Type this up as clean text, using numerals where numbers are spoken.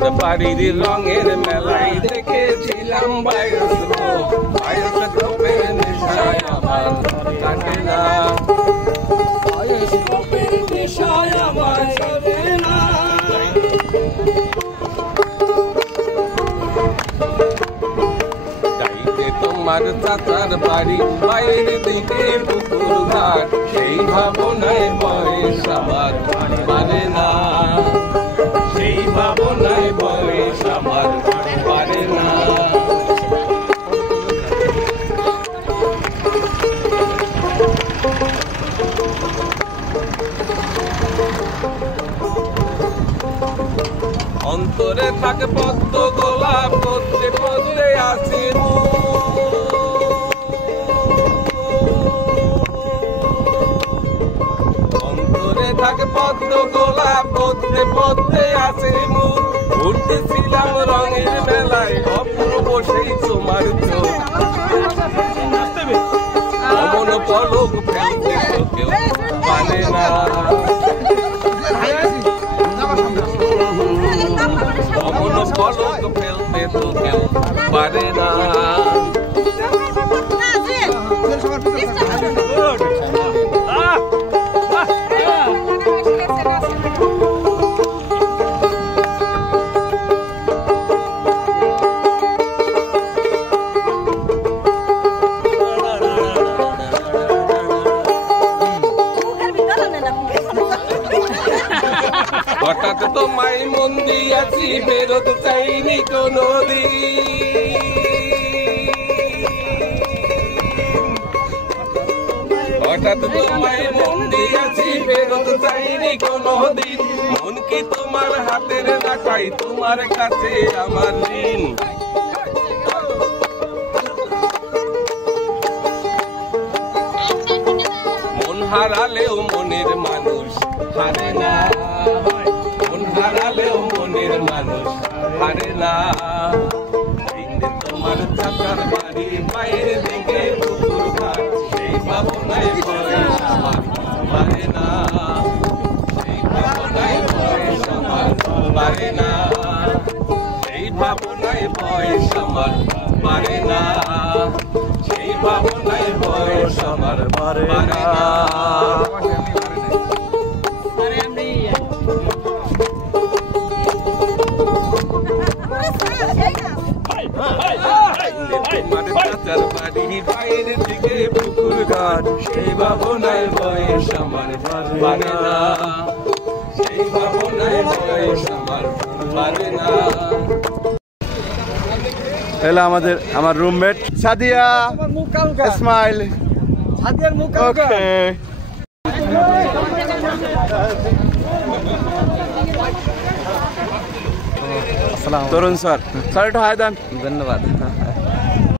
চাচার বাড়ির রঙের মেলায় দেখেছিলাম বায়োস্কোপের নেশায় আমার কাটে না, বায়োস্কোপের নেশায় আমার কাটে না। যাইতে তোমার চাচার বাড়ি বাইরের দিকে পুকুর ঘাট, সেই ভাবনায় বয়স আমার পারে না, সেই ভাবনায় বয়স আমার পারে না। অন্তরে থাকে পদ্ম গোলাপ, পদ্মে পদ্মে আছে অন্তরে থাকে পদ্ম গোলাপ, পদ্মে পদ্মে আছে মুখ। ঘুরতেছিলাম রঙের মেলায়, অপূর্ব সেই তোমার চোখ, অমন পলক ফেলতে তো কেউ পারে না, অমন পলক ফেলতে তো কেউ পারে না। হঠাৎ তোমায় মন দিয়াছি, বেরোতে চাইনি কোনদিন, হঠাৎ তোমায় মন দিয়াছি, বেরোতে চাইনি কোনদিন। মন কি তোমার হাতের রাখাই, তোমার কাছে আমার ঋণ। মন হারালেও মনের মানুষ হারে না, মন হারালেও মনের মানুষ হারে না। তোমার চাচার বাড়ি বাইরের দিকে পুকুর ঘাট, সেই ভাবনায় বয়স আমার পারে না, সেই ভাবনায় বয়স আমার পারে না, সেই ভাবনায় বয়স আমার পারে না, সেই ভাবনায় বয়স আমার পারে না। চাচার বাড়ি বাইরের দিকে পুকুর ঘাট, সেই ভাবনায় বয়স আমার পারে না, সেই ভাবনায় বয়স আমার পারে না। এলা আমার রুমমেট সাদিয়া, স্মাইল, সাদিয়ার মুখ ওকে। তরুণ স্যার, স্যার একটু হাই দেন। ধন্যবাদ।